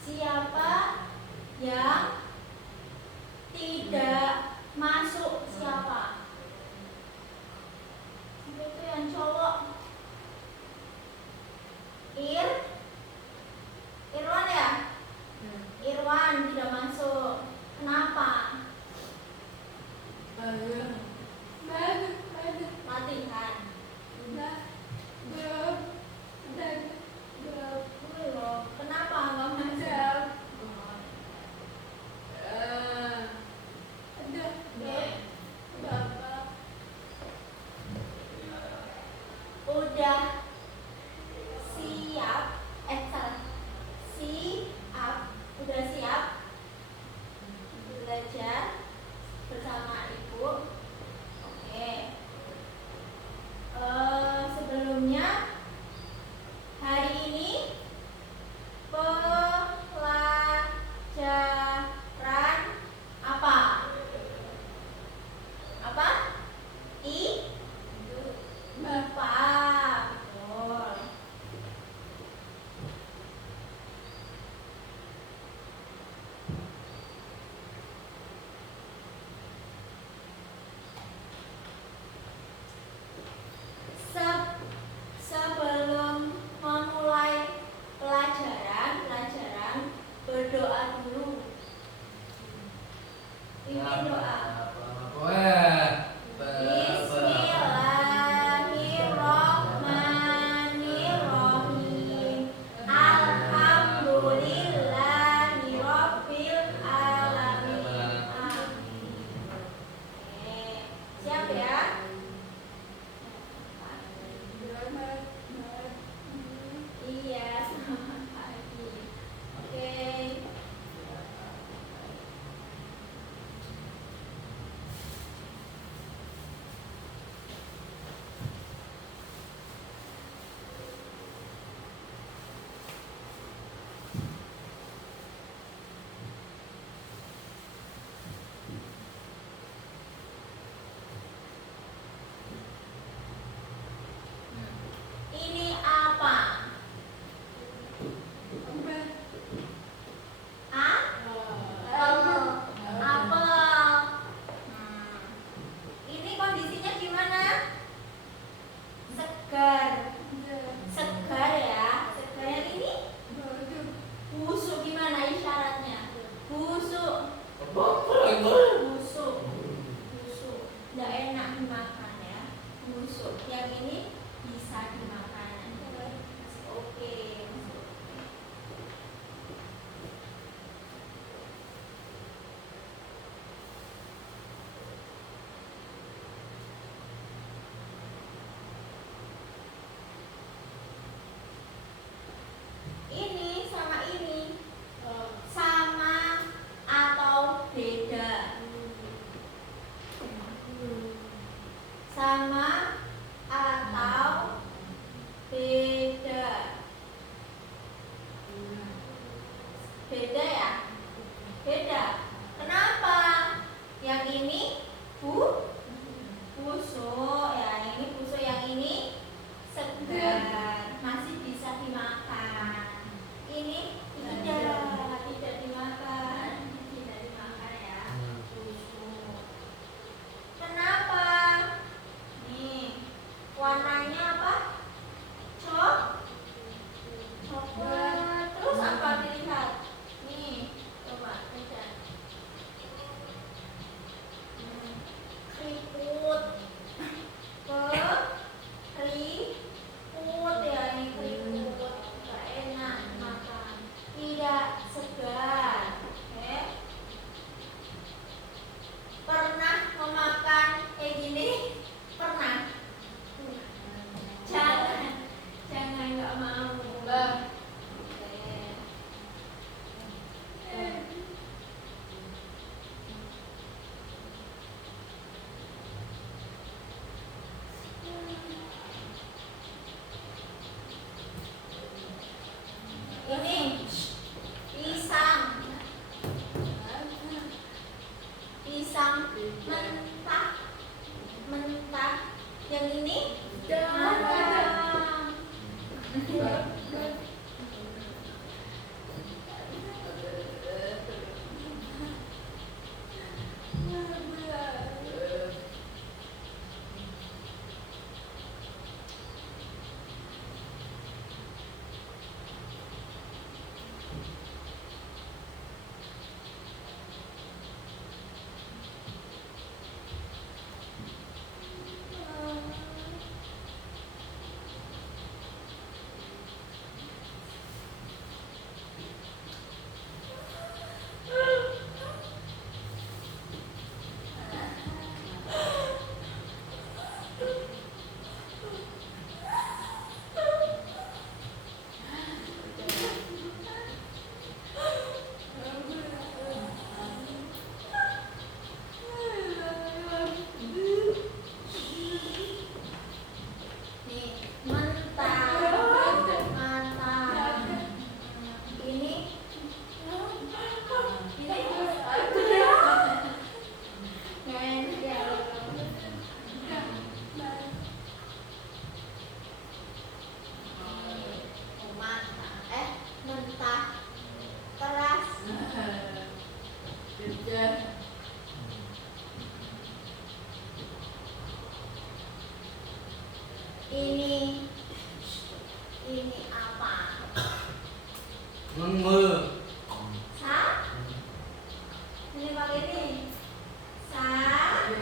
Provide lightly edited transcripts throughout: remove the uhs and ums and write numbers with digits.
Siapa yang tidak masuk? Siapa? Siapa itu yang cowok? Irwan ya? Irwan tidak masuk. Kenapa? Latihan. Belum. Kenapa nggak masuk? Sa. Ini pakai ini. Sayur.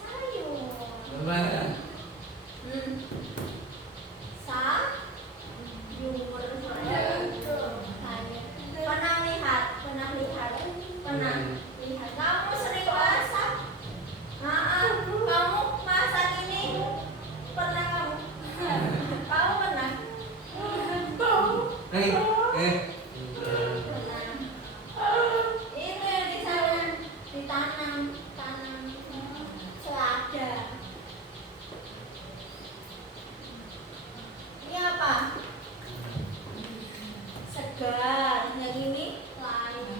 Sayur. Pernah lihat. Kamu sering masak? Kamu masak ini pernah kamu? Kamu pernah? Pernah. Itu yang di sana ditanam selada. Ini apa? Segar. Yang ini layu.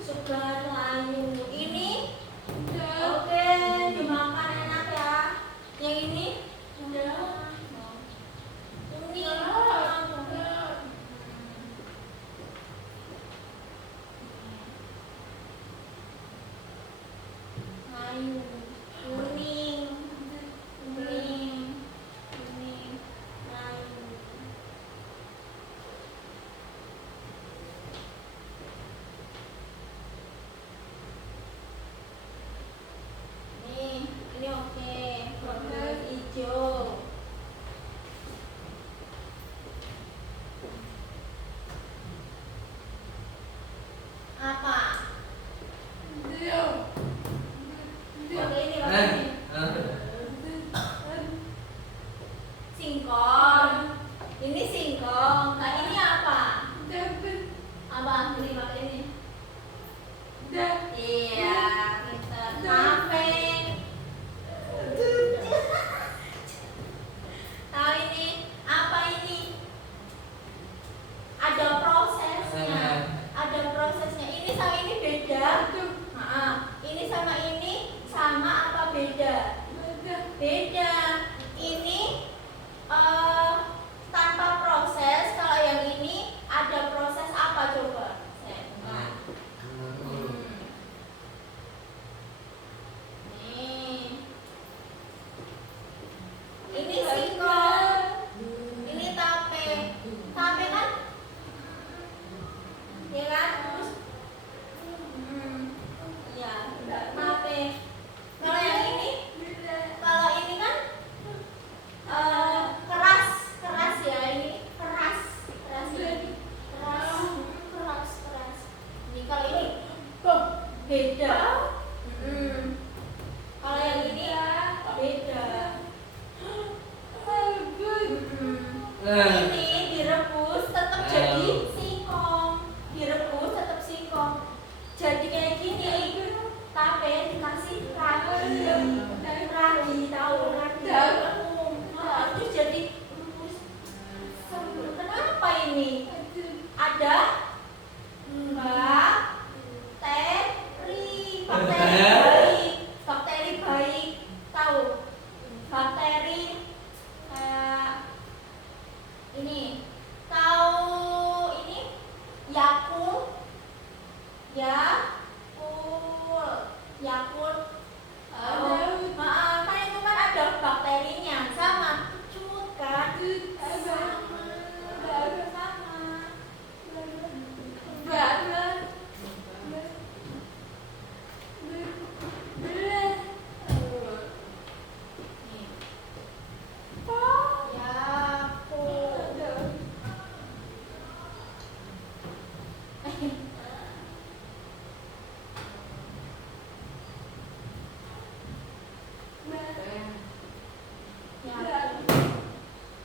Segar layu. Ini oke, dimakan enak ya. Yang ini layu. Kuning. Layu. Ini oke. Warna hijau. Apa? Pakai ini. Singkong. Ini singkong. Nah, ini apa? Apa? Ini pakai ini. Iya, pintar. Tape. Tahu ini? Apa ini? Ada prosesnya. Ini sama ini beda. Ini sama ini sama apa beda? Beda. Ini tanpa proses. Kalau yang ini ada proses apa coba? Ini singkong. Ini tape. Tape kan? Ya kan? Terus ya, tape. Kalau yang ini? Kalau ini kan keras ya ini. Keras ini. Keras. Ini kalau ini beda. Kalau yang ini beda. Ini direbus tetap jadi singkong. Jadi kayak gini. Tape dikasih ragi tahu ragi. Terus jadi kenapa ini? Ada bakteri baik. Tahu? Bakteri ini. Tahu ini? Yakult. Kan itu kan ada bakterinya. Sama kecut kan?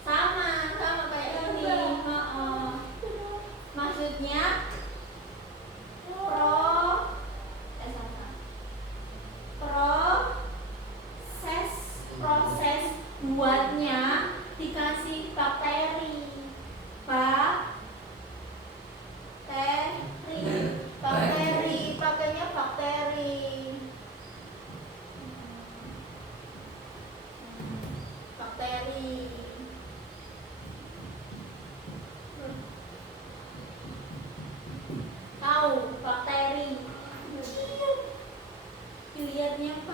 Sama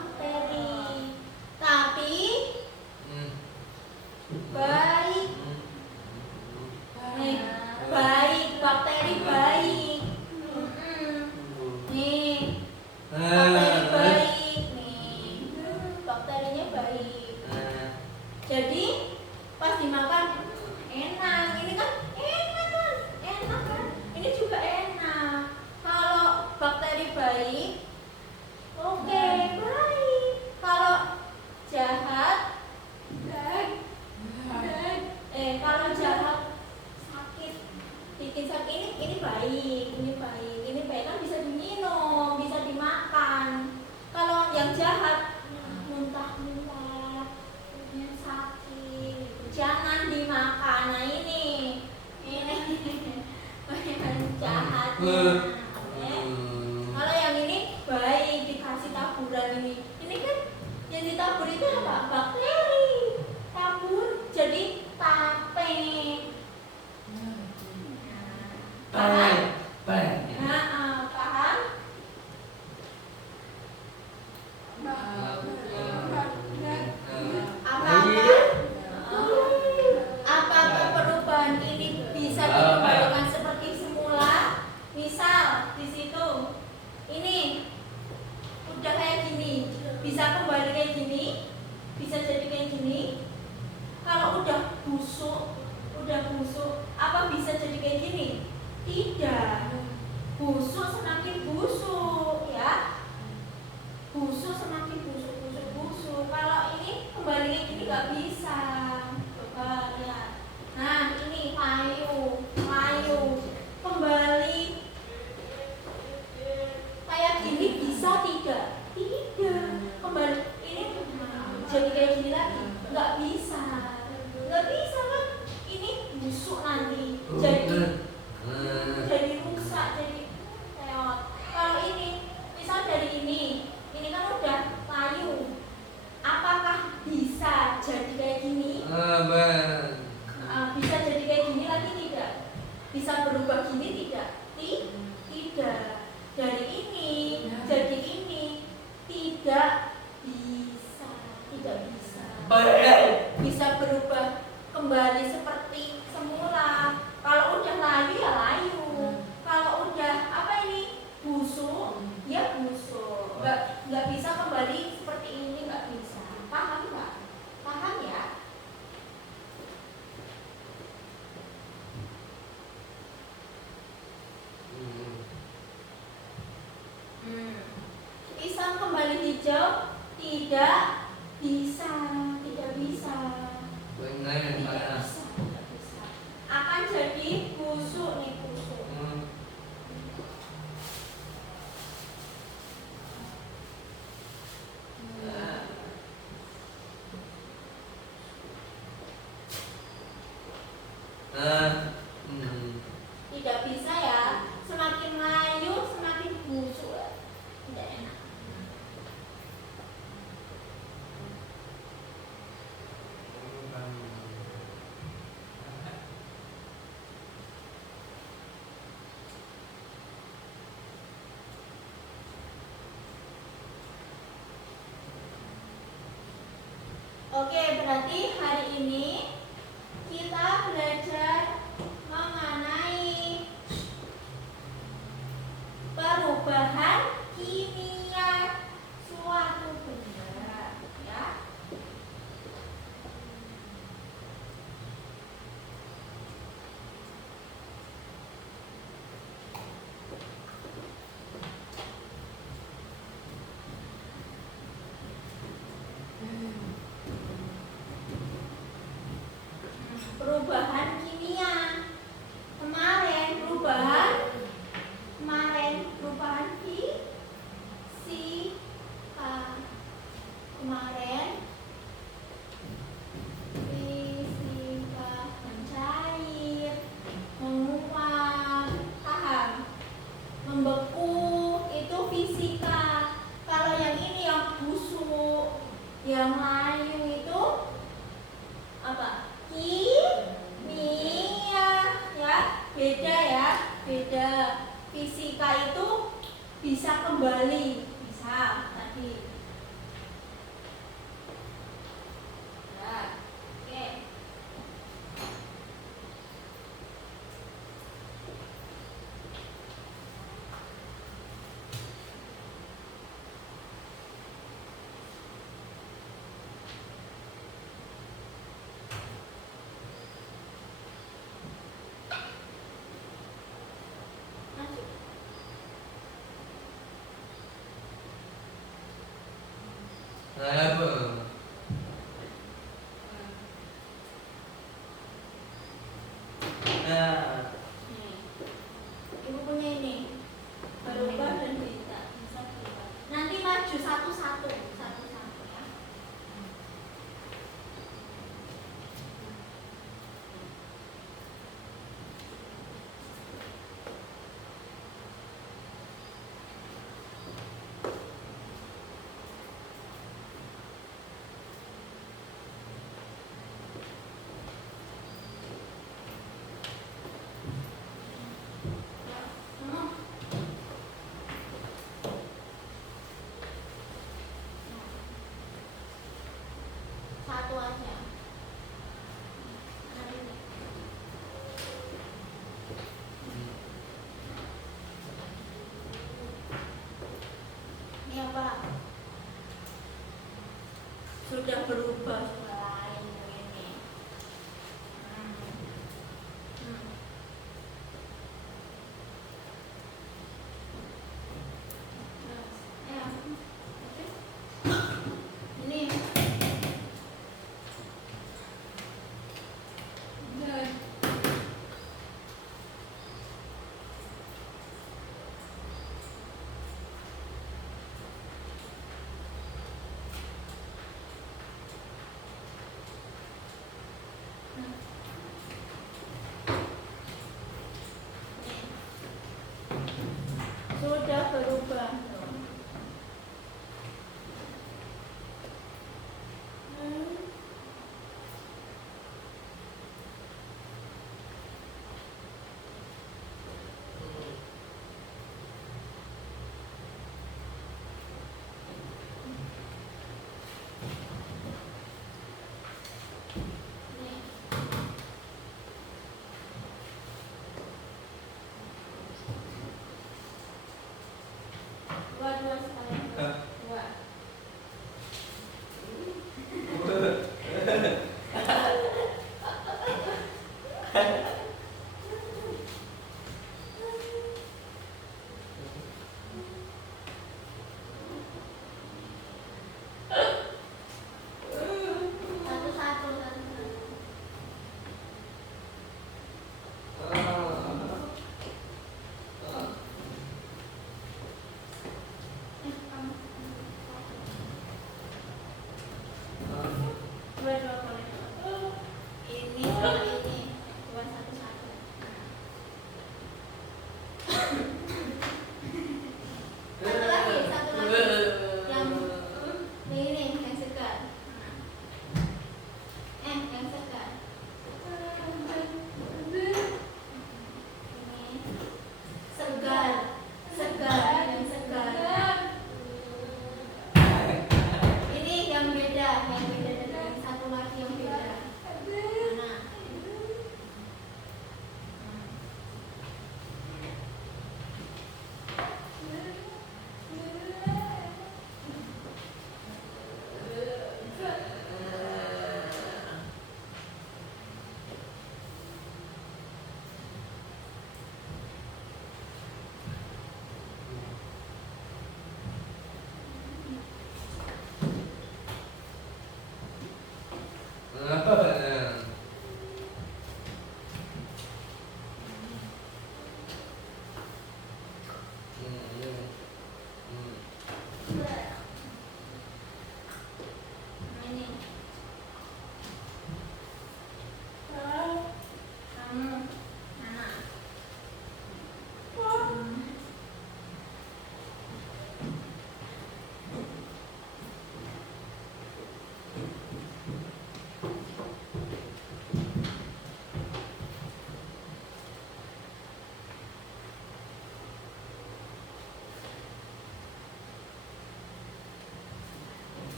bakteri. Tapi baik. Baik, bakteri baik. Nih, bakteri baik nih. Bakterinya baik. Jadi pas dimakan enak. Ini kan enak kan? Enak kan? Ini juga enak. Kalau bakteri baik, oke, baik. Kalau jahat, kalau jahat sakit, bikin sakit, ini baik, ini baik kan bisa diminum, bisa dimakan. Kalau yang jahat, muntah-muntah, punya sakit, jangan dimakan. Nah ini jahatnya. Kalau yang ini baik, dikasih taburan ini. Ini kan yang ditabur itu apa? Bakteri. Tabur jadi tape. Paham? Paham? Apakah perubahan ini bisa dikembalikan seperti semula? Misal di situ ini udah kayak gini, bisa kembali kayak gini, bisa jadi kayak gini. Kalau udah busuk, apa bisa jadi kayak gini? Tidak. Busuk semakin busuk, ya. Busuk semakin busuk. Kalau ini kembali kayak gini nggak bisa. Coba lihat. Nah ini layu kembali kayak gini bisa tidak? Tidak. Kembali ini jadi kayak gini lagi nggak bisa kan? Ini busuk nanti jadi rusak, jadi teot. Kalau ini misal dari ini kan udah layu, apakah bisa jadi kayak gini? Bisa jadi kayak gini lagi tidak? Bisa berubah gini tidak? Tidak. Dari ini jadi ini tidak bisa. Bisa berubah kembali seperti semula. Kalau udah layu ya layu. Kalau udah apa ini busuk ya busuk. Nggak bisa kembali seperti ini, nggak bisa. Paham nggak? Paham ya? Pisang kembali hijau tidak bisa. Akan jadi busuk nih, busuk. Tidak bisa ya. Semakin layu semakin busuk. Tidak enak. Oke, berarti hari ini kita belajar mengenai perubahan kimia suatu benda, ya. Perubahan kimia. Kemarin perubahan fisika. Kemarin fisika mencair, menguap, paham? Membeku itu fisika. Kalau yang ini yang busuk, yang layu itu apa? Kimia, ya. Beda ya, beda. Fisika itu bisa kembali, bisa tadi. Ibu punya ini berubah dan bisa berubah. Nanti maju satu-satu ya. Satu aja. Ini apa? Sudah berubah lain ini. Ini sudah berubah. Dua sekali. Dua. Satu-satu. Dua boleh. Ini sama ini. Dua satu-satu. Satu lagi. Yang ini yang segar. Yang segar. Ini segar. Yang segar. Ini yang beda dari satu lagi yang beda. Mana? Ini. Kamu mana?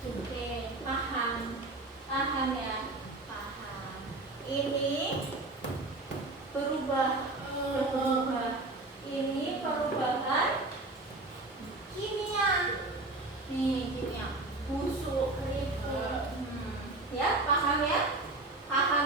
Oke, paham ya, paham. Ini berubah. Ini perubahan kimia. Nih kimia, busuk, keriput. Ya, paham ya? Paham.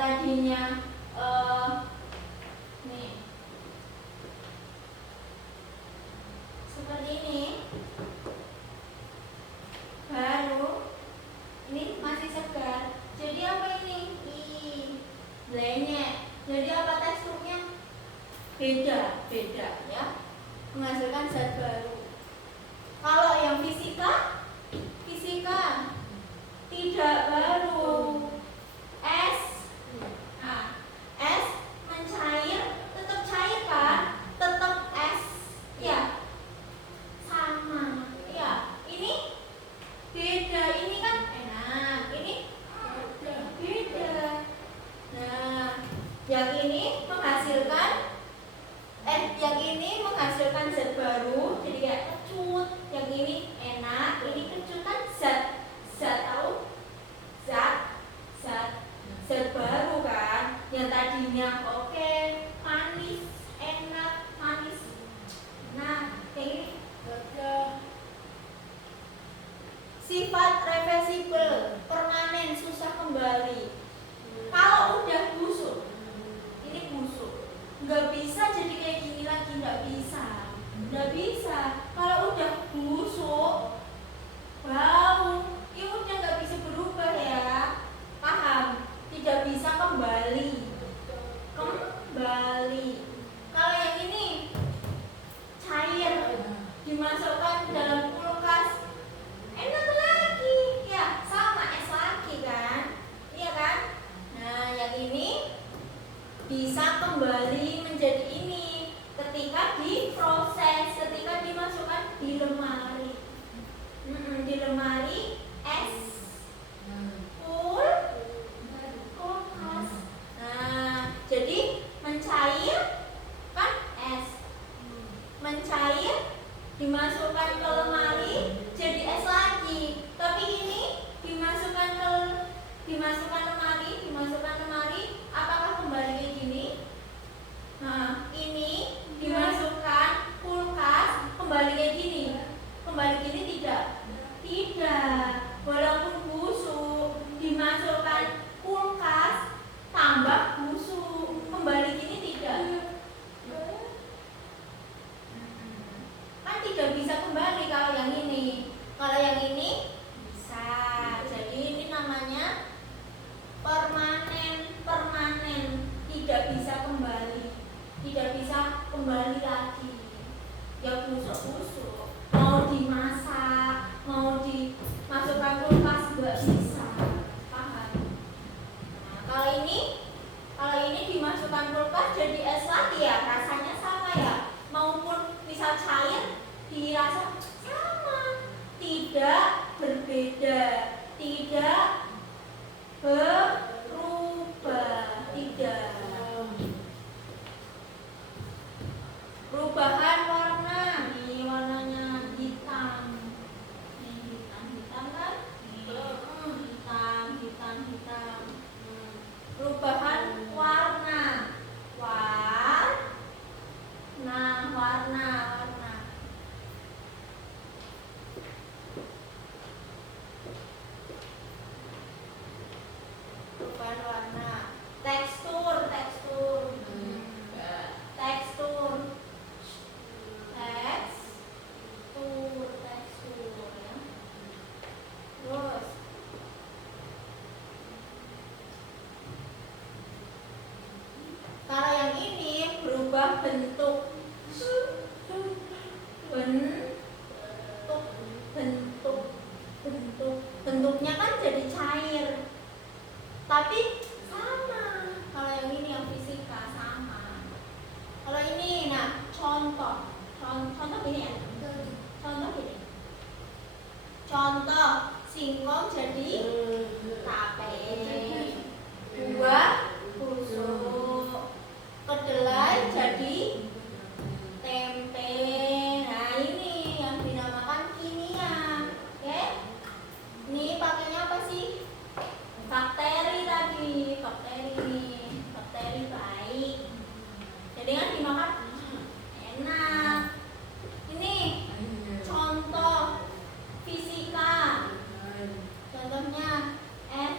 tadinya nih seperti ini, baru ini masih segar. Jadi apa ini? Blenyek. Jadi apa teksturnya? Beda ya. Menghasilkan zat baru. Kalau yang fisika tidak baru. Es mencair, tetap cair kan? Tetap es. Ya. Sama. Ya. Ini beda, ini kan enak, ini beda. Nah, yang ini menghasilkan zat baru, jadi kayak kecut. Yang ini enak, ini kecut kan zat baru kan. Yang tadinya oke, manis, enak, manis. Nah, ini sifat reversible, permanen, susah kembali. Kalau udah busuk, ini busuk, nggak bisa jadi kayak gini lagi, nggak bisa. Kalau udah busuk, bau, ini udah nggak bisa berubah ya, paham? Tidak bisa kembali. Kalau yang ini cair, dimasukkan dalam kulkas, enak lagi, ya sama es lagi kan, iya kan? Nah, yang ini bisa kembali menjadi ini ketika diproses, ketika dimasukkan di lemari, di lemari es kulkas. Nah, jadi mencair kan es, mencair dimasukkan ke lemari jadi es lagi. Tapi ini dimasukkan lemari, apakah kembali kayak gini? Nah, ini dimasukkan kulkas, kembali kayak gini. Kembali gini tidak. Walaupun busuk, dimasukkan kulkas tambah busuk, kembali gini tidak. Kan tidak bisa kembali kalau yang ini. Kalau yang ini bisa. Jadi ini namanya permanen, tidak bisa kembali lagi. Ya busuk, mau dimasak, mau dimasukkan kulkas nggak bisa, paham? Nah, kalau ini dimasukkan kulkas jadi es lagi ya, rasanya sama ya. Maupun misal cair, dirasa sama, tidak berbeda, tidak berubah, tidak. Perubahan warna, nih warnanya hitam. Nih hitam kan? Hitam. Perubahan warna. Perubahan warna. Tekstur ya. Terus kalau yang ini berubah bentuk. Bentuknya kan jadi cair. Tapi sama. Kalau yang ini yang fisika sama. Kalau ini, nah contoh gini ya. Contoh singkong jadi tape, buah busuk, kedelai jadi tempe. Nah ini yang dinamakan kimia. Oke? Ini pakainya apa sih? Bakteri tadi, bakteri baik. Jadi kan dimakan enak. Ini contoh fisika. Contohnya F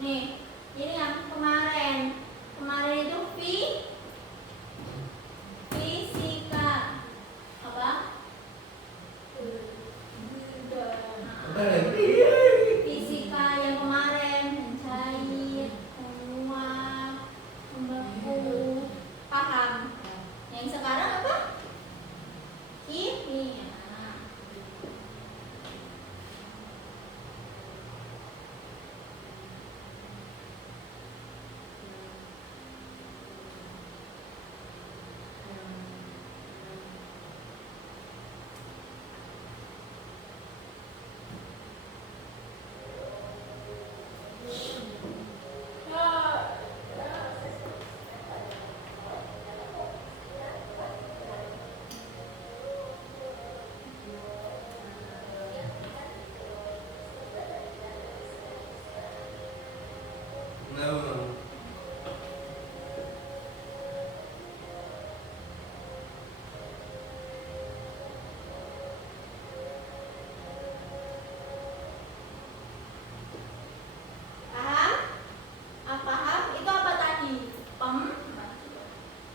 Nih, ini yang kemarin. Kemarin itu fisika. Apa? Fisika yang kemarin mencair, menguap, membeku. Paham? Yang sekarang apa? Kimia. Paham? Paham? Itu apa tadi?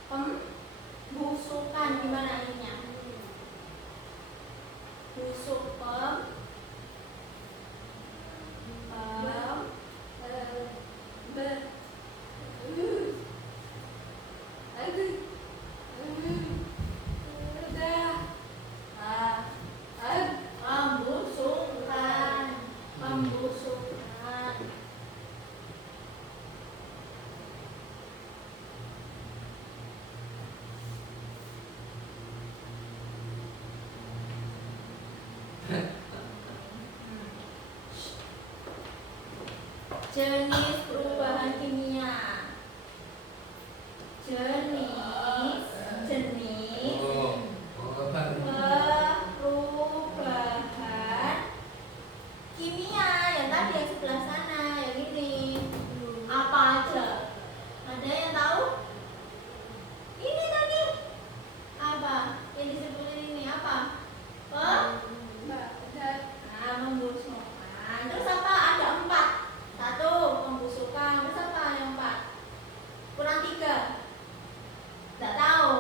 Pembusukan. Gimana ininya? Busuk pembusukan. Jenis perubahan kimia. Jenis perubahan kimia. Yang tadi yang sebelah sana, yang ini apa aja? Ada yang tahu? Ini tadi apa? Yang disebutin ini apa? Pembusukan. Terus apa? Ada 4. 1 pembusukan. Terus apa yang 4? Kurang 3. Tidak tahu.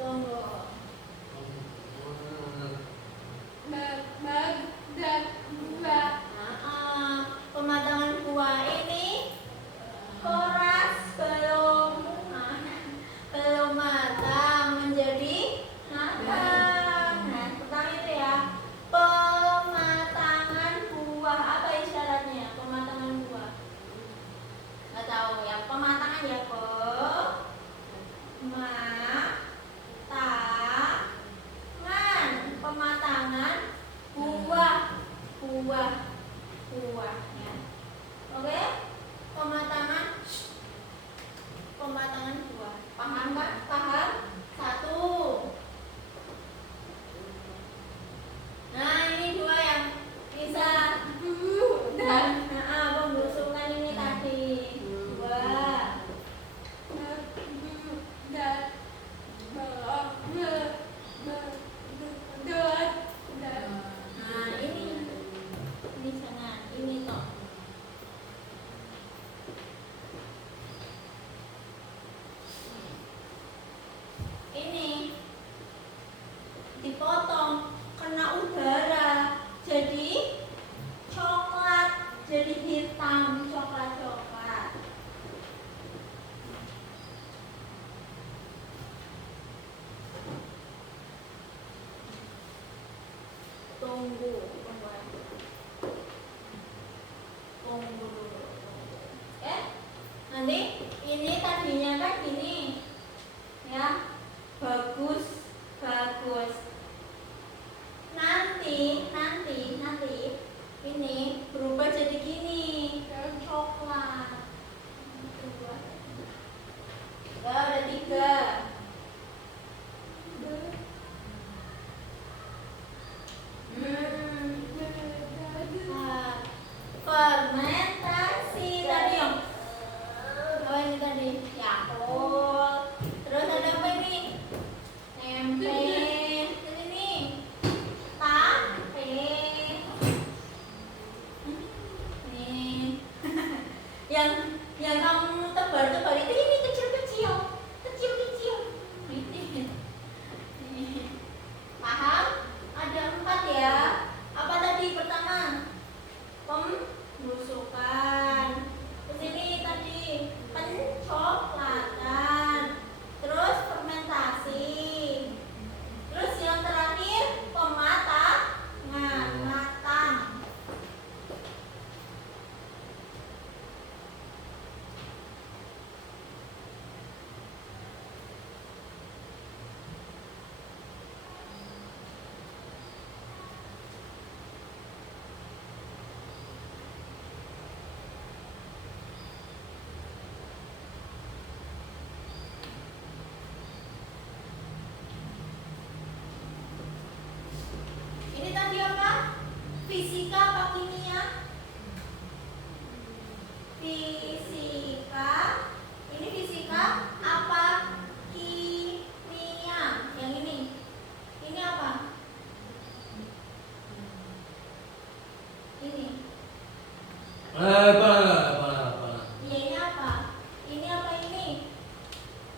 Tunggu. Pematangan buah ini koras belum matang menjadi matang. Nah, pertama itu ya. Pematangan buah, apa isyaratnya? Pematangan buah. Nggak tahu ya. Pematangan ya, pematangan buah ya. Oke? Pematangan buah. Paham kan? Paham? 1. Nah, ini 2 yang bisa dan pembusukan ini tadi. 2. Nah, ini jangan, ini toh. Ini dipotong kena udara jadi coklat, jadi hitam, coklat. Tunggu dulu. Nanti ini tadinya kan gini ya, bagus. Nanti ini berubah jadi gini, yang kamu tebar-tebar itu ini kecil-kecil, kecil-kecil. Paham? Ada 4 ya. Apa tadi pertama? Pembusukan. Terus ini tadi pencoklatan. Terus fermentasi. Terus yang terakhir pematangan, matang. Ini tadi apa? Fisika apa kimia? Fisika. Ini fisika apa kimia? Yang ini. Ini apa? Ini. Apa? Iya, ini apa? Ini apa ini?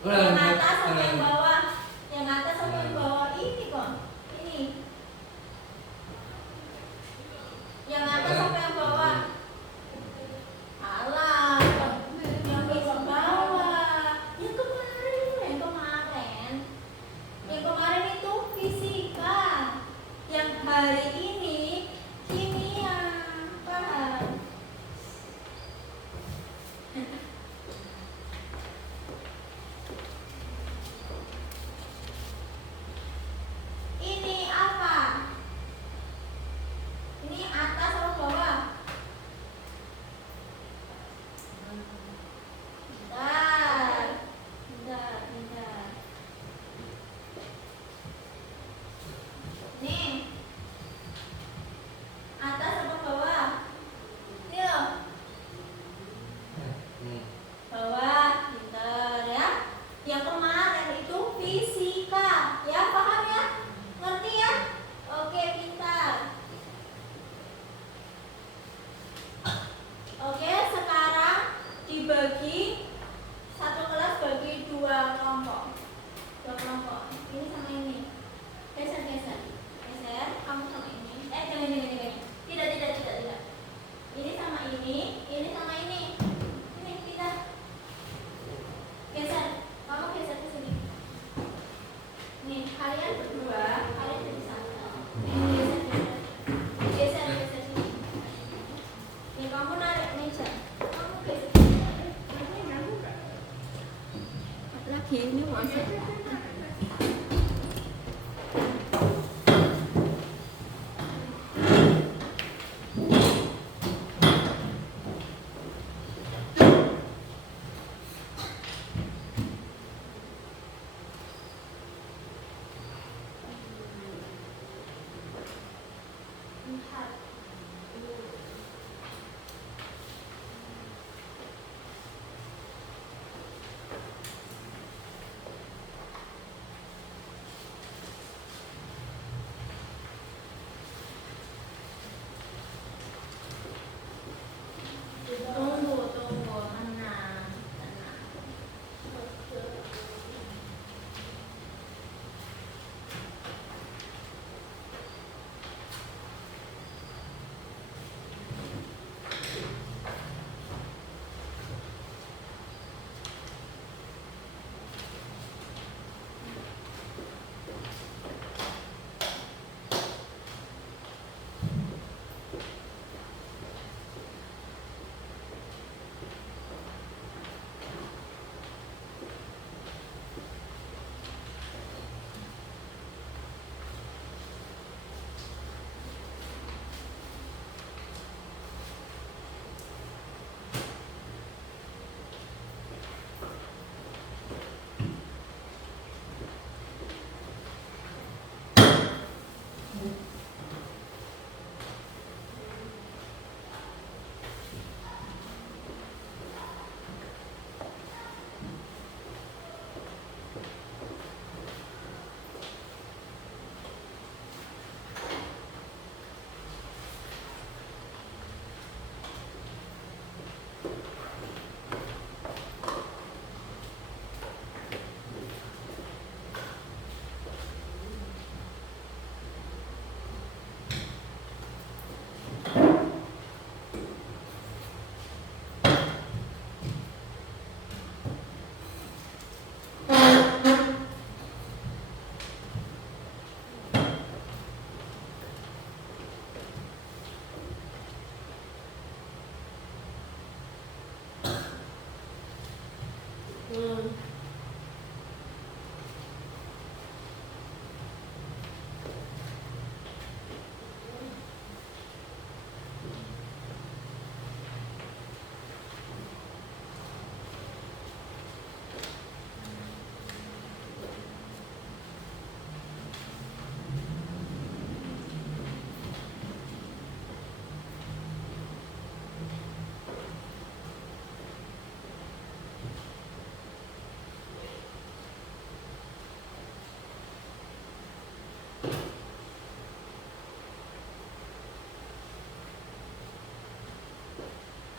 Apa? Yang atas sama yang bawah. Yang atas sama yang bawah ini kok. Ini. Yang atas sama yang bawah. Alah, yang di bawah. Yang kemarin. Yang kemarin itu fisika. Yang hari ini kimia. Paham? Ini apa? Ini atas atau bawah? Bentar. Nih, atas atau bawah? Ini loh, bawah, bentar ya. Yang kemarin itu fisika, ya paham ya? Ngerti ya? Oke, pintar. Oke, sekarang dibagi satu kelas bagi 2 kelompok. Ini sama ini. Geser. Kamu sama ini. Jangan. Tidak. Ini sama ini sama ini. Ini pindah. Geser. Kamu geser ke sini. Nih, kalian berdua, kalian jadi satu. Geser sini. Nih, kamu narik meja. Kamu geser. Lagi ini masuk.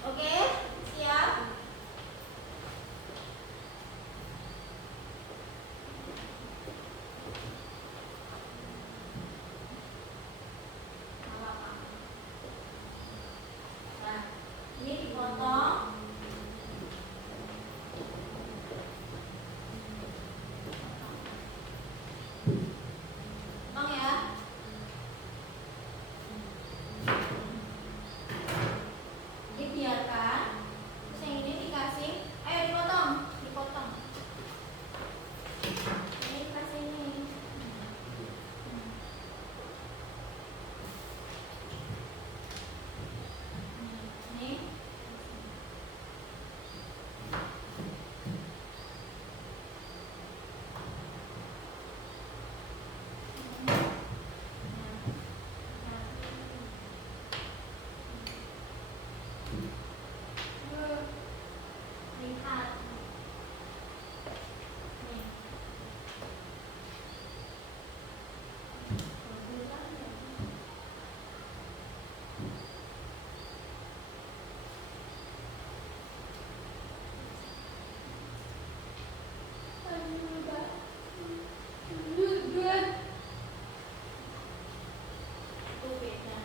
Oke, siap. Nah, ini dipotong. Potong ya. Dibiarkan. Terus yang ini dikasih. Ayo dipotong, dipotong. Ini dikasih ini. Ini. Lihat. Nih. Itu beda.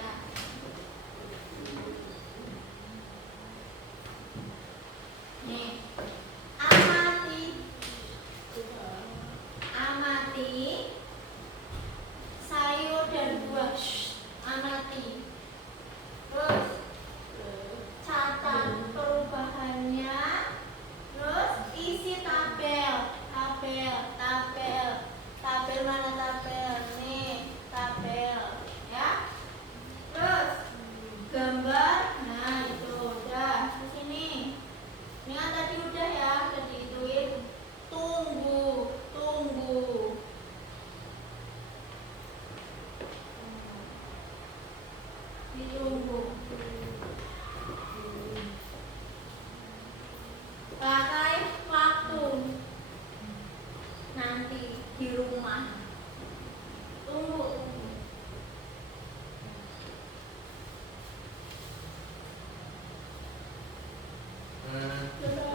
Nah. Nih. Amati. Amati sayur dan buah. Amati. Terus catat perubahannya. Terus isi tabel. Tabel mana tabel? Nih, tabel ya. Terus gambar. Nah, itu udah di sini. Ini kan tadi udah ya, udah dihituin. Tunggu. Ditunggu. Pakai waktu nanti di rumah. Tunggu. Ya, tunggu.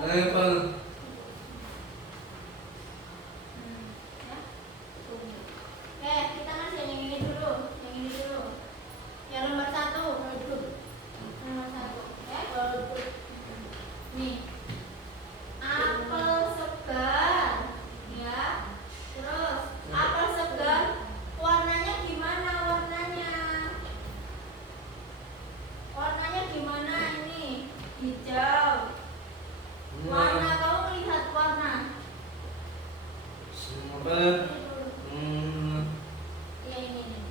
Oke, kita masih yang ini dulu. Yang nomor 1. Nomor 1. Nih. Apel segar. Ya. Terus apel segar warnanya gimana warnanya? Warnanya gimana ini? Hijau. Warna, kamu melihat warna. Iya ini nih.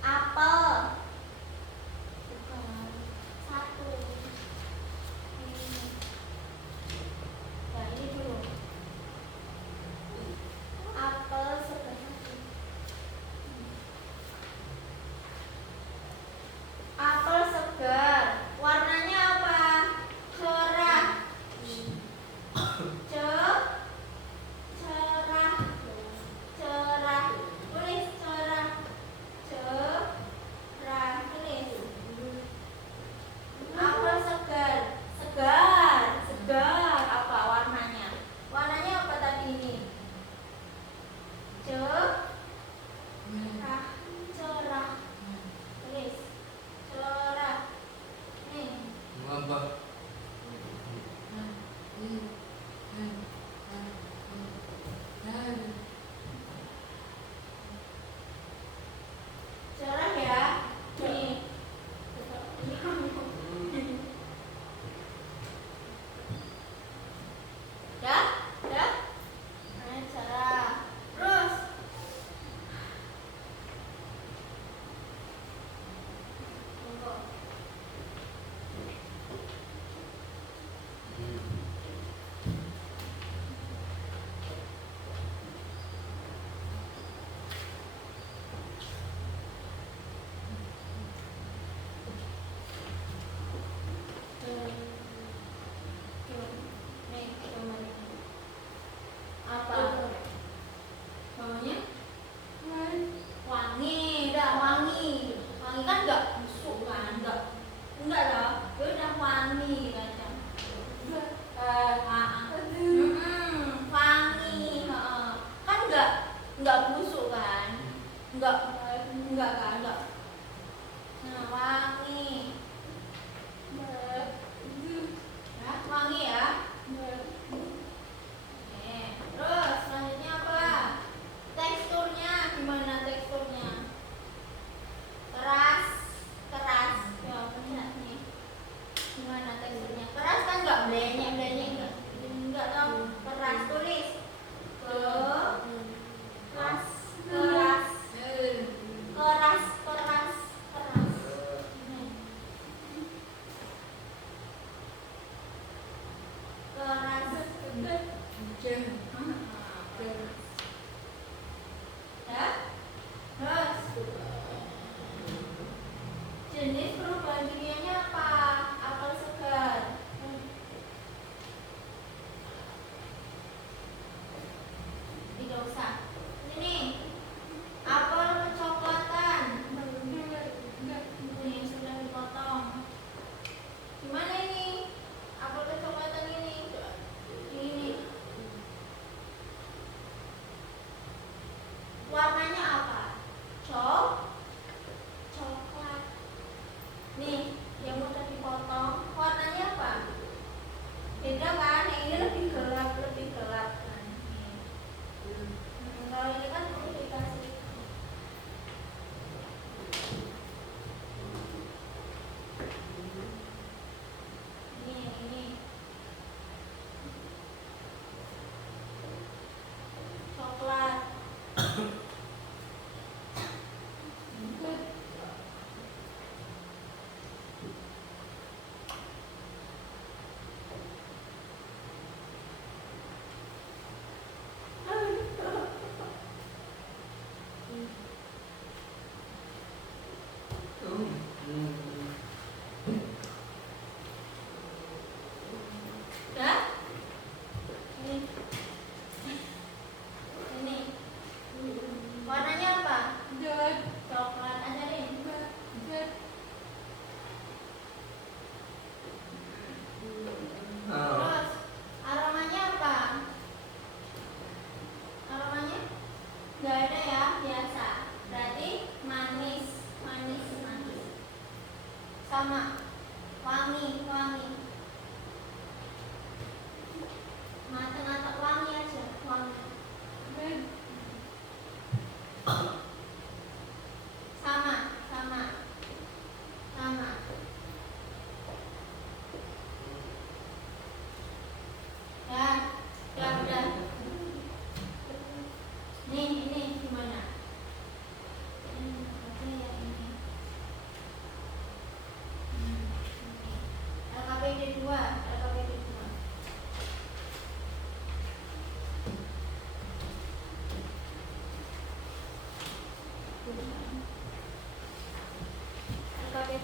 Apel. Bukan. 1. Ini. Ya, ini dulu. Apel segar. Apel segar. Warnanya apa? Cerah. Cerah. Tulis cerah. Tulis. Apel segar. Segar. Apa warnanya? Warnanya apa tadi ini? Cerah. Tulis. Cerah. Nih. Cerah ya. Nih. Ini kamu.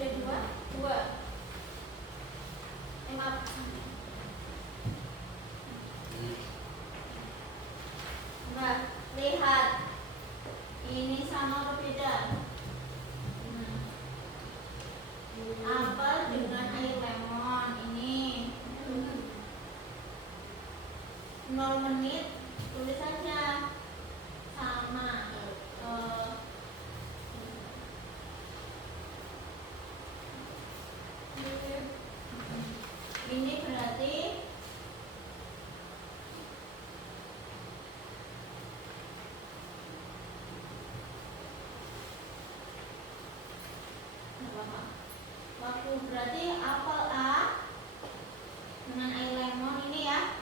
ada dua, dua. Maaf. Nah, lihat ini sama atau beda? Apel dengan air lemon ini 0 menit, tulis saja sama. Ini berarti waktu, berarti apel A dengan air lemon ini ya.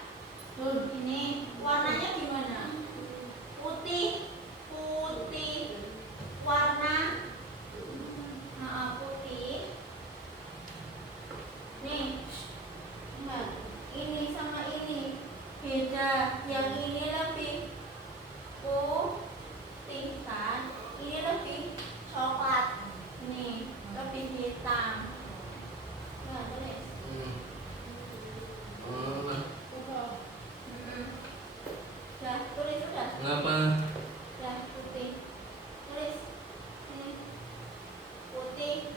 Tuh, ini warnanya gimana? Putih, putih, warna putih. Nih, lihat, ini sama ini beda. Yang ini lebih putih kan? Ini lebih coklat. Nih, lebih hitam. Nah, tulis. Ya, tulis sudah. Ngapa? Ya, putih. Tulis. Ini. Putih.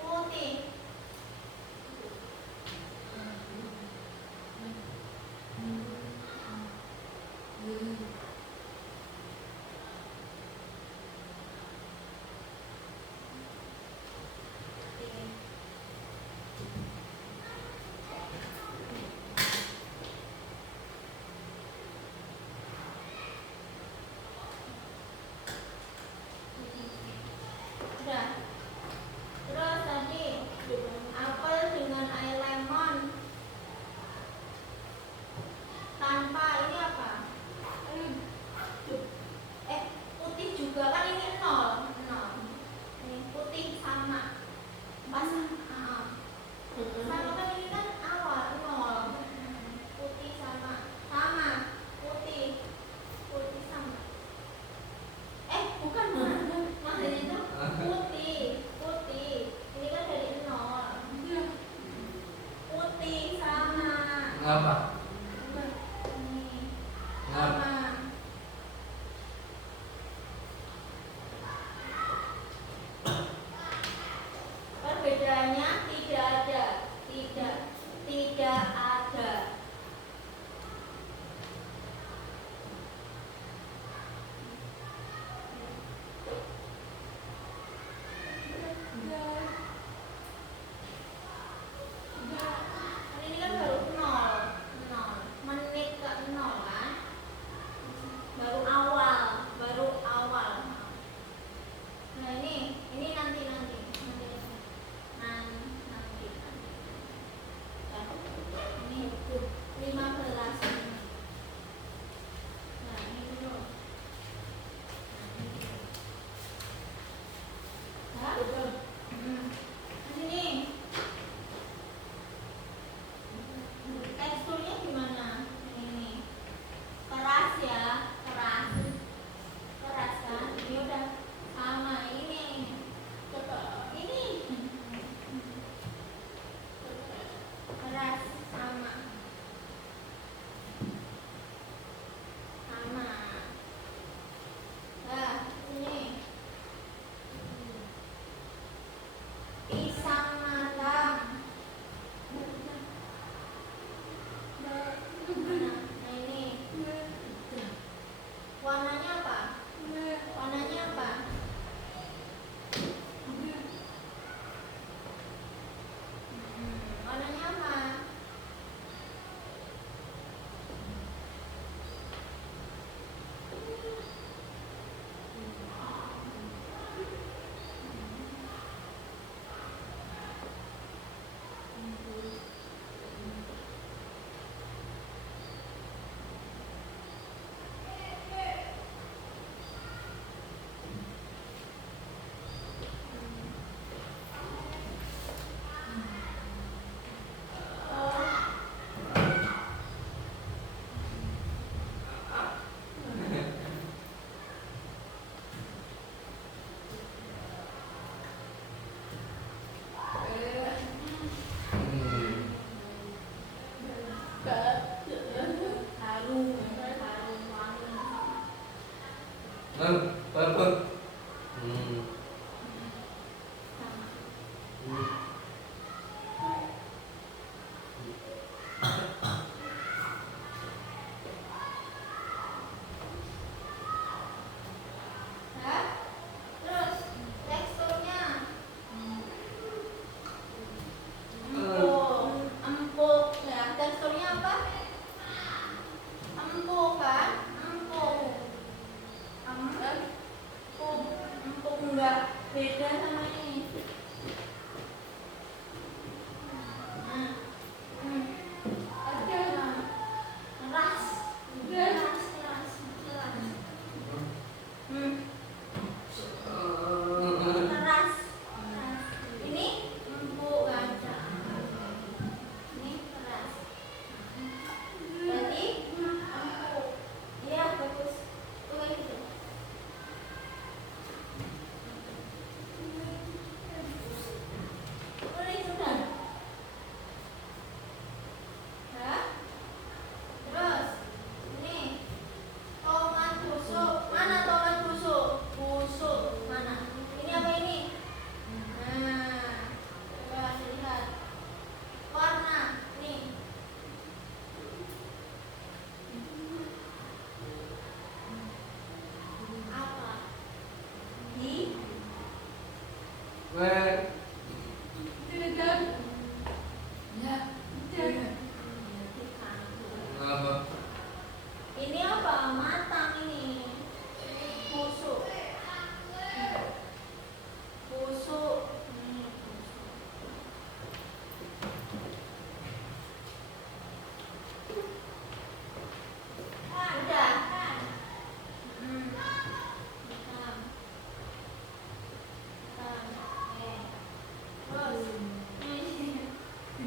Putih. Udah. Terus tadi apel dengan air lemon tanpa ini apa? Putih juga kan ini 0. Ini putih sama. Pas sama kan ini kan awal 0. Putih sama putih. Putih sama. Bukan. Maksudnya itu putih. Ini kan dari 0. Putih sama. Ngapa? Ini sama. Perbedaannya tidak ada. Tidak ada. Ini kan baru 0.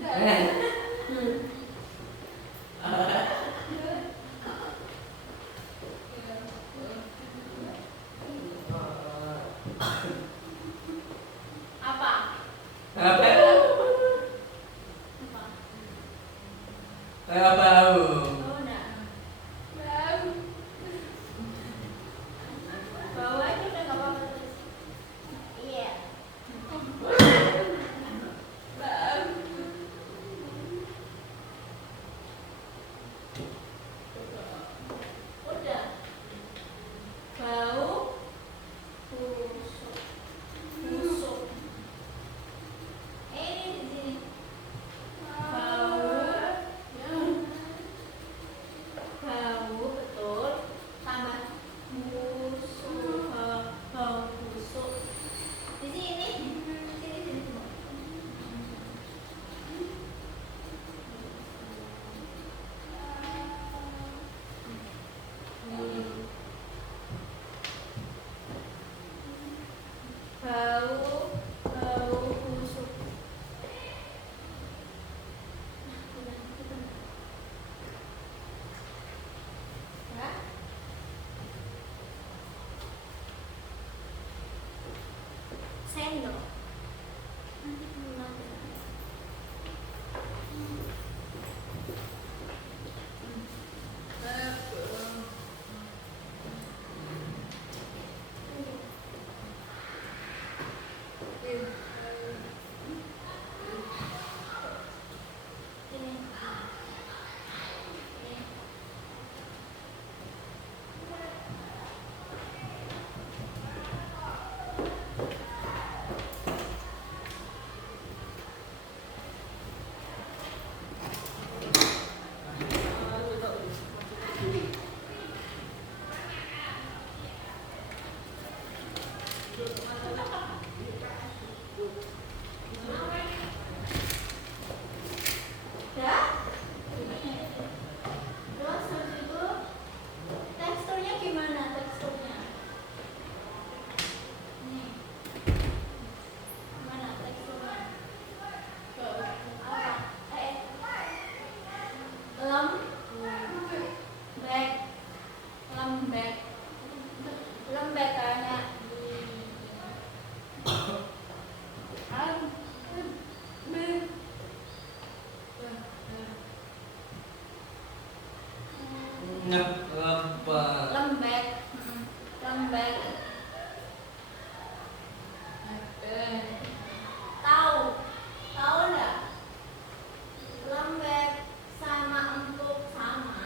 Apa? Apa? Apa? Bau. Oh, enggak. Bau aja udah nggak apa-apa terus. Iya. Udah. Bau busuk. Busuk. Ini di sini. Bau betul. Tambah busuk. Bau busuk. Di sini. Sini. Bau busuk. Ya. Sendok. Nanti pulang. Ini. Ya. Terus habis itu teksturnya gimana teksturnya? Nih. Gimana teksturnya? Apa? Lembek. Lembek. Lembek kayak Apa? lembek. Lembek. Tahu enggak? Lembek sama empuk sama.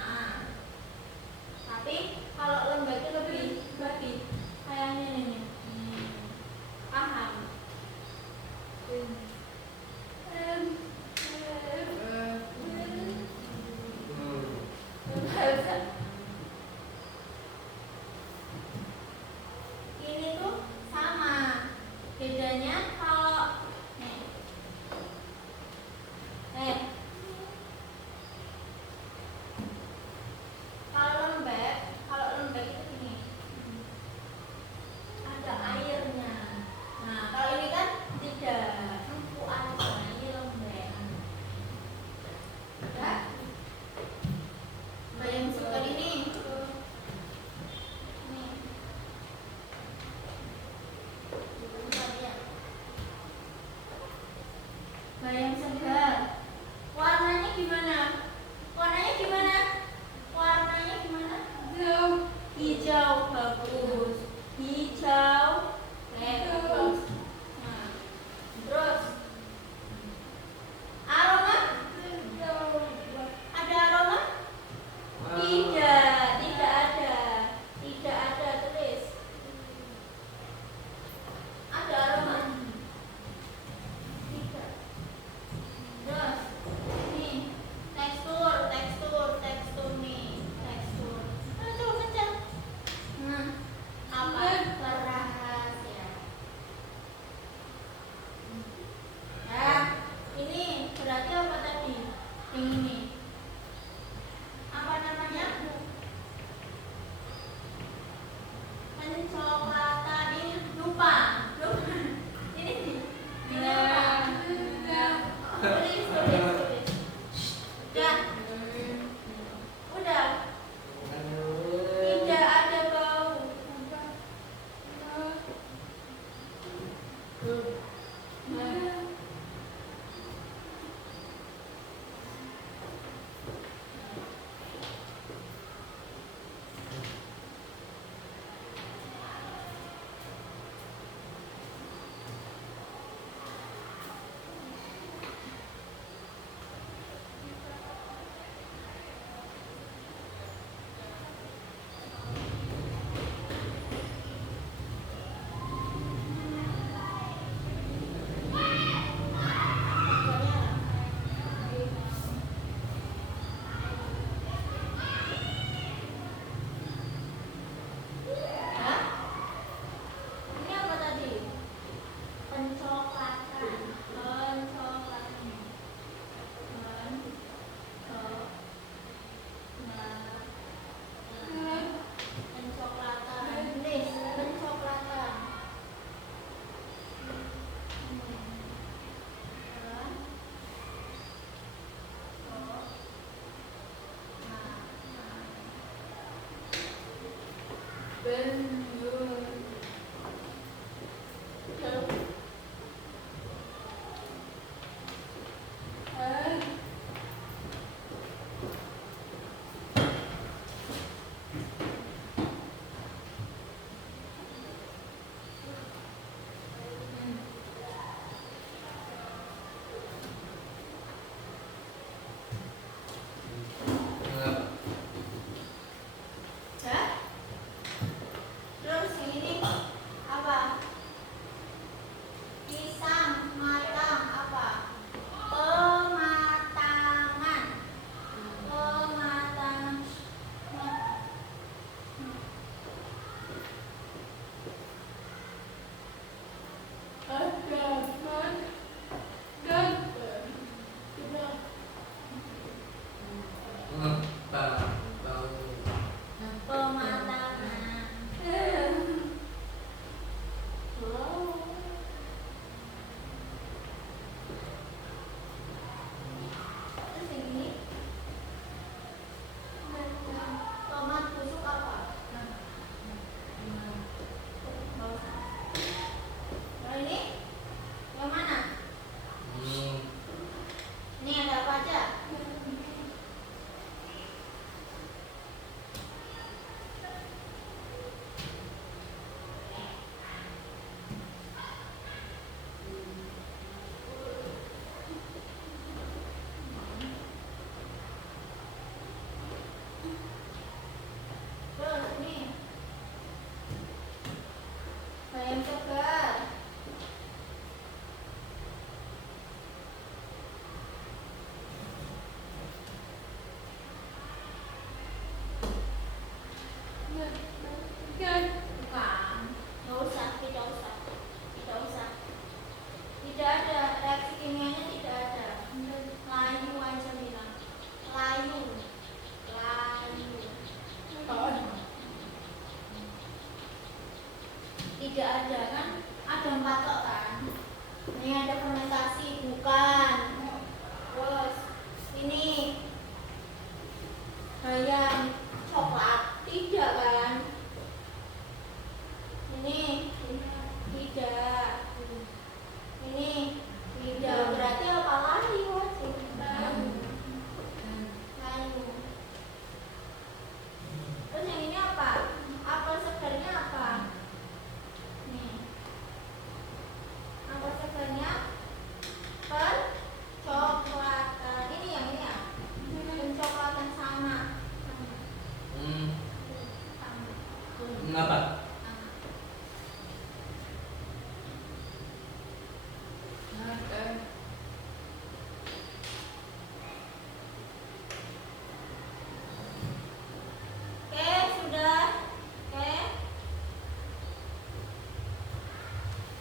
Tapi kalau lembek itu lebih kayaknya ini. Paham? Ini tuh sama. Bedanya kalau kalau lembek itu gini. Ada airnya. Nah, kalau ini kan tidak empuk aja, ini lembek. Ya? Bayang suka ini. Nih. Bentar ya. Bayang segar. Warnanya gimana? Warnanya gimana? Hijau, bagus. Hijau, bagus. Nah, terus aroma? Ada aroma? Tidak ada. Tulis. Ada aroma? Tidak. Terus ini tekstur nih, tekstur. Coba kencang. Apa? Keras ya. Nah, ini berarti apa tadi? Yang ini. Apa namanya? Pencoklatan. Ini lupa. Ini apa? Tulis. Hah? Terus yang ini apa? Pisang matang apa? Pematangan. Pematangan. Pematangan. Terus yang ini tomat busuk apa? Nah ini yang mana? Ini ada apa aja? Terus ini bayam segar. Bukan, nggak usah, tidak usah, tidak usah. Tidak ada reaksi kimianya, tidak ada. Layu aja bilang. Layu, layu. Tidak ada kan? Ada 4 tok kan? Ini ada fermentasi, bukan. Terus ini bayam coklat, tidak kan? Ini tidak. Ini tidak. Berarti apa layu aja? Layu. Terus yang ini apa? Apel segarnya apa? Nih. Apel segarnya pencoklatan. Ini yang ini ya? Pencoklatan sama. Sama. Mengapa? Sama. Oke, sudah. Oke.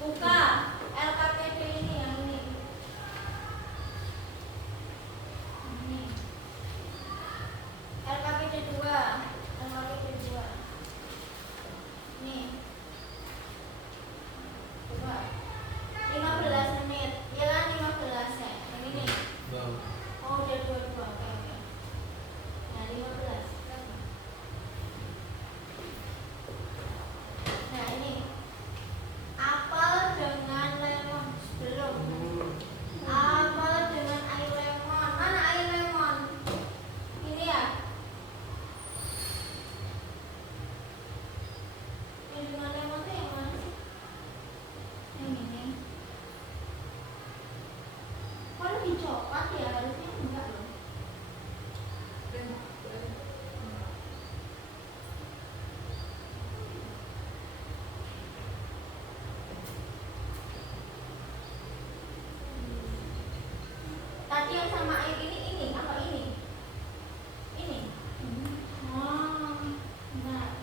Buka LKPD ini yang ini. Ini. LKPD 2. LKPD 2. Nih. Coba. 15 menit. Ya kan 15 ya. Yang ini. Oh, udah 22. Oke, oke. Nah, 15. Nah, ini. Apel dengan lemon. Belum. Apel dengan air lemon. Mana air lemon? Ini ya. Yang dengan lemon tuh yang mana sih? Yang ini. Kok lebih coklat ya? Harusnya enggak loh. Tadi yang sama air ini apa ini? Ini. Oh, benar.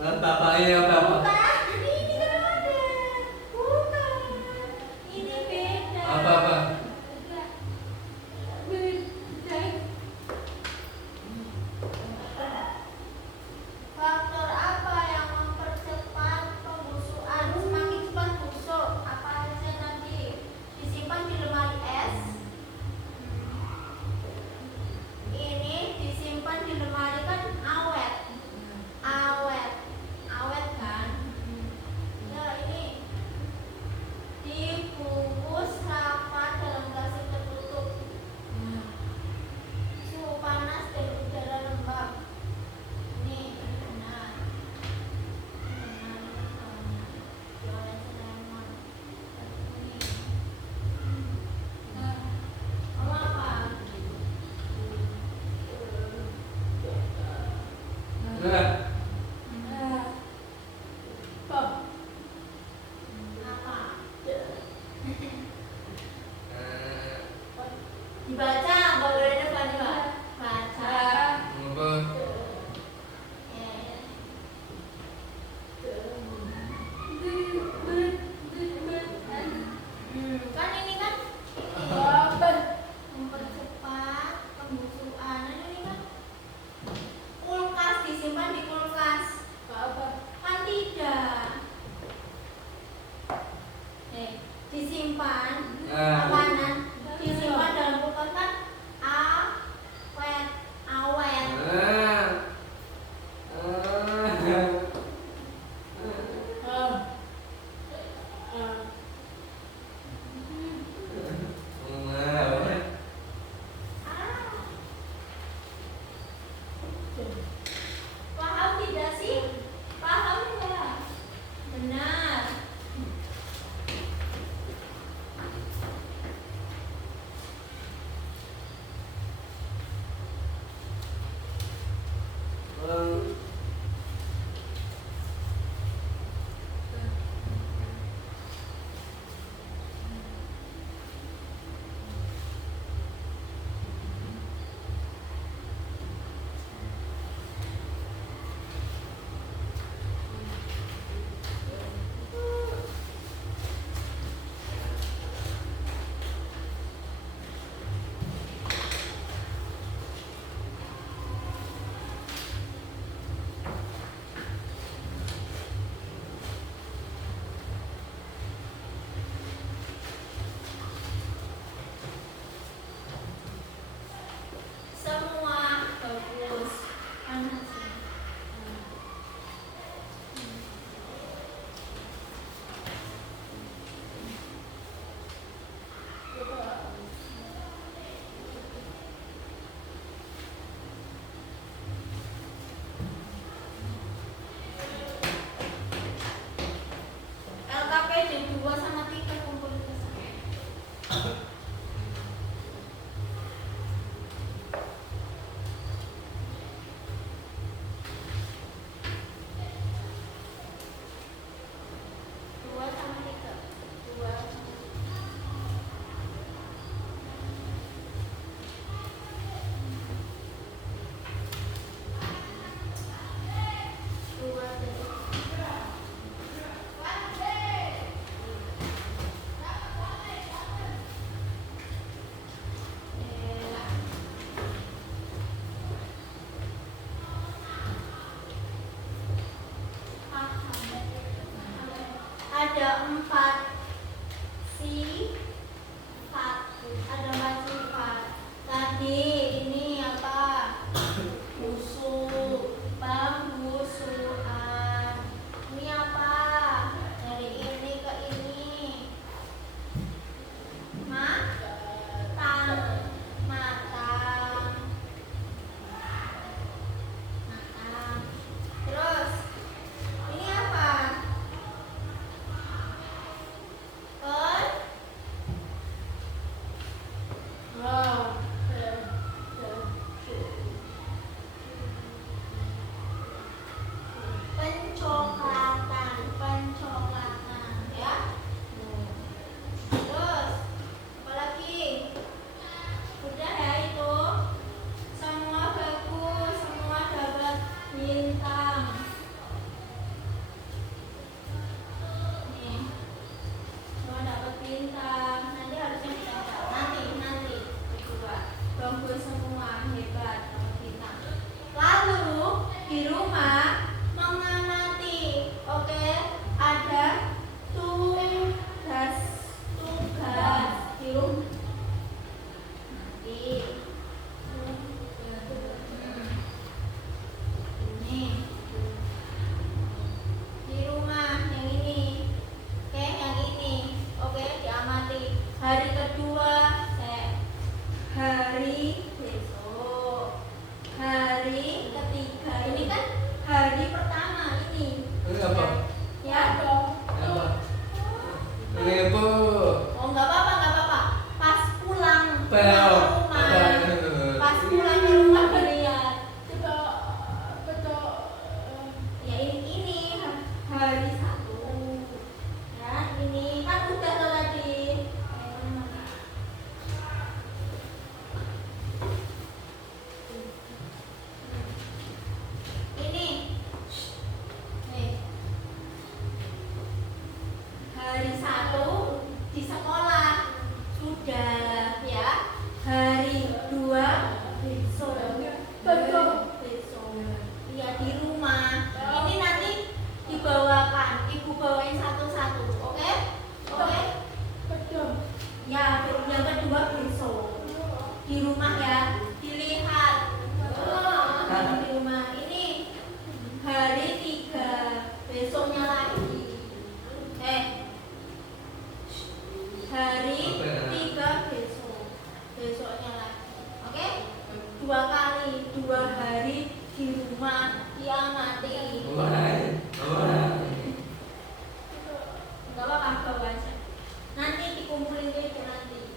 Bapaknya bapak. Bukan, ini kan ada. Bukan. Ini beda. Apa? Faktor apa yang mempercepat pembusukan? Semakin cepat busuk. Apa aja nanti? Disimpan di lemari es. Ini disimpan di lemari kan awet. Awet kan? Ya ini dibungkus rapat dalam plastik tertutup. Suhu panas dan udara lembab. Ini benar. Jualan lemon. Ini. Kamu apa? Apa? Dibaca, nggak boleh depan juga. Baca. Kan ini kan mempercepat pembusukan. Ini kan kulkas, disimpan di kulkas. Kan tidak. Disimpan makanan, disimpan dalam kulkas kan awet. Paham tidak sih? Paham enggak? Benar. Semua bagus. Panas sih. LKPD 2 sama 3 kumpul ke sana. Dua sama tiga. Dua sama dua jadi ada 4 sifat. Ada 4 sifat. Tadi ini apa? Busuk, pembusukan. Ini apa? Dari ini ke ini. Matang. Terus ini apa? hari satu. Ya, ini kan udah tuh tadi. Ini, nih, hari satu di sekolah sudah ya. Hari dua besok, besok, iya di rumah. Ini nanti dibawakan, ibu bawain satu-satu, oke? Oke? Ya, yang kedua besok di rumah ya, dilihat di rumah. Ini hari tiga, besoknya lagi. Hari tiga besok, besoknya lagi, oke? 2 kali, 2 hari di rumah diamati. Gak apa-apa, bawa aja. Nanti dikumpulin ke ibu nanti.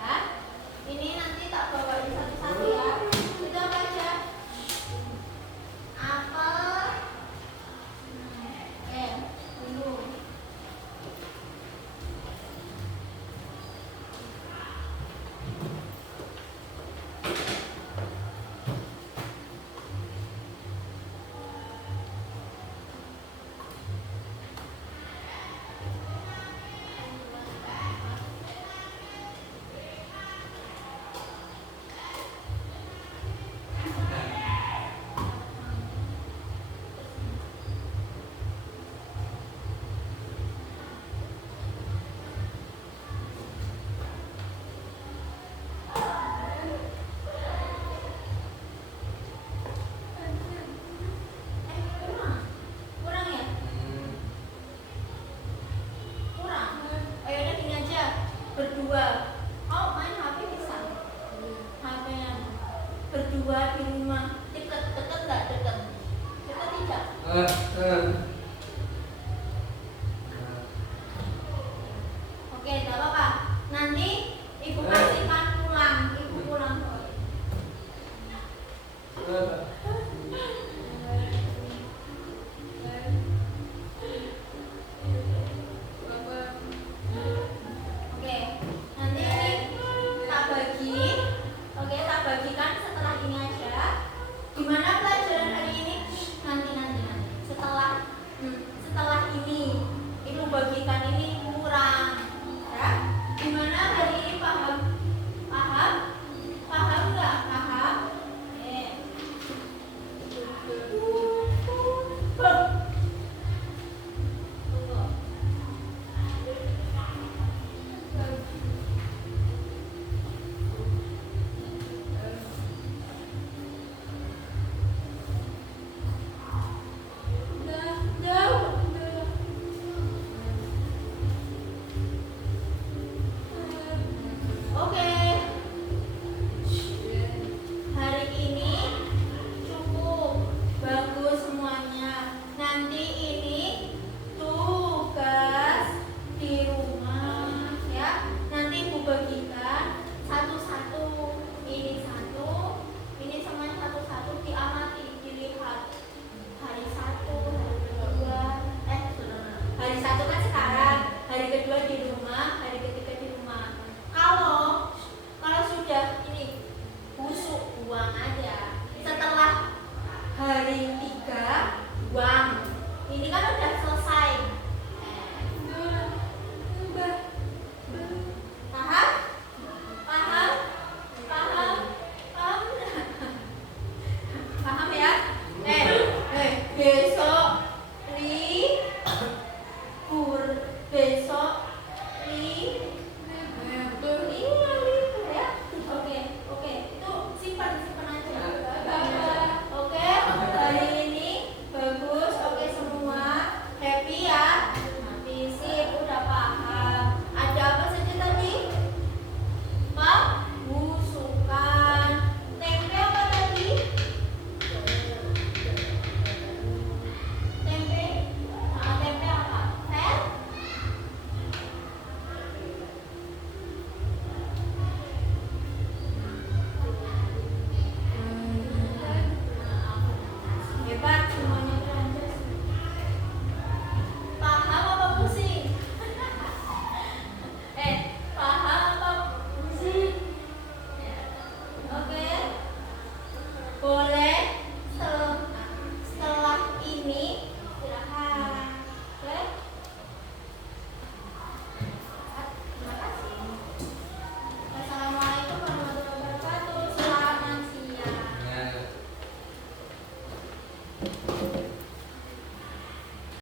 Ya, ini nanti tak bawain satu-satu ya. Itu apa aja? Apel. Dulu. Kurang ya? Kurang. Ayo udah gini aja, berdua. Oh, main HP bisa. HP-nya berdua di rumah. Deket nggak deket? Deket tidak? Oke, nggak apa-apa. Nanti ibu kasihkan pulang, ibu pulang. Oke, nanti ini tak bagi. Oke, tak bagikan setelah ini aja. Gimana pelajaran hari ini? Nanti. Setelah Oke.